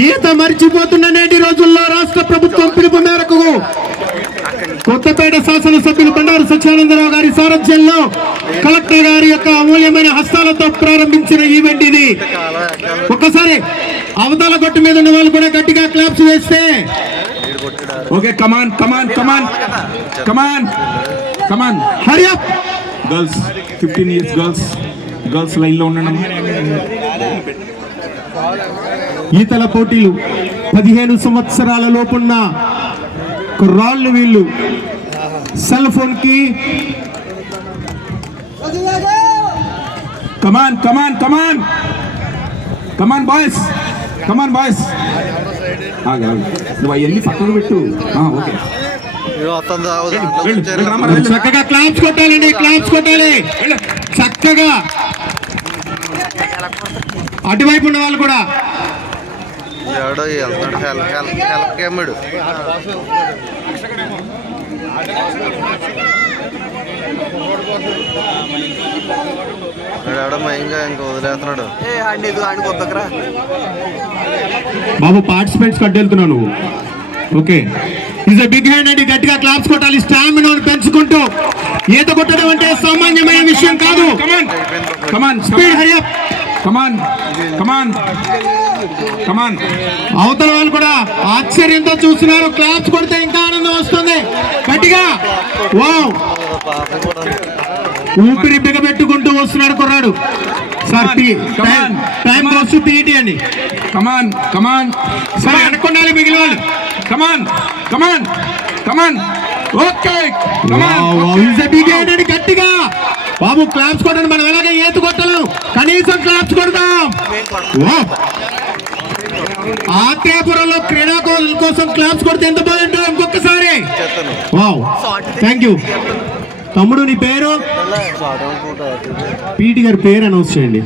ఈత మర్చిపోతున్న నేటి రోజుల్లో రాష్ట్ర ప్రభుత్వం పిలుపు మేరకు కొత్తపేట శాసనసభ్యులు బండారు సత్యానందరావు గారి సారథ్యంలో కలెక్టర్ గారి యొక్క అమూల్యమైన హస్తాలతో ప్రారంభించిన ఈవెంట్ ఇది. ఒక్కసారి అవతల గొట్టు మీద ఉన్న వాళ్ళు కూడా గట్టిగా క్లాప్స్ వేస్తే okay. Come on come on come on come on come on hurry up. Girls 15 years girls line లో ఉండండి. ఈతల పోటీలు 15 సంవత్సరాల లోపున్న కుర్రాళ్ళు వీళ్ళు. సెల్ ఫోన్ కి కమాన్ కమాన్ కమాన్ కమాన్ బాయ్స్ నువ్వు అవన్నీ పక్కకు పెట్టు. ఓకే చక్కగా క్లాప్స్ కొట్టాలండి, క్లాప్స్ కొట్టాలి చక్కగా. అటువైపు ఉన్న వాళ్ళు కూడా ఇంకా వదిలేస్తున్నాడు. బాబు పార్టిసిపెంట్స్ కట్టెళ్తున్నావు నువ్వు. Okay, is a big hand అండి. గట్టిగా క్లాప్స్ కొట్టాలి స్టామినాను పెంచుకుంటూ. ఈత కొట్టడం అంటే సామాన్యమైన విషయం కాదు. కమాన్ స్పీడ్, హరి అప్. కమాన్ కమాన్ కమాన్. అవతల వాళ్ళు కూడా ఆశ్చర్యంతో చూస్తున్నారు. క్లాప్స్ కొడితే ఇంకా ఆనందం వస్తుంది. గట్టిగా వావ్, ఊపిరి బిగబెట్టుకుంటూ వస్తున్నాడు కుర్రాడు. Sir time goes to PT అండి. కమాన్ కమాన్ సార్ అనుకున్నాలి మిగిలిన వాళ్ళు. కమాన్ కమాన్ కమాన్. ఓకే గట్టిగా బాబు క్లాప్స్ కొట్టండి. మనం ఎలాగే ఈత కొట్టలేం, కనీసం క్లాప్స్ కొడదాం. ఆత్రేయపురంలో క్రీడాకోరుల కోసం క్లాప్స్ కొడితే ఎంత బాగుంటుంది. ఇంకొకసారి వావ్, థ్యాంక్ యూ తమ్ముడు. నీ పేరు? పీటీ గారి పేరు అనౌన్స్ చేయండి.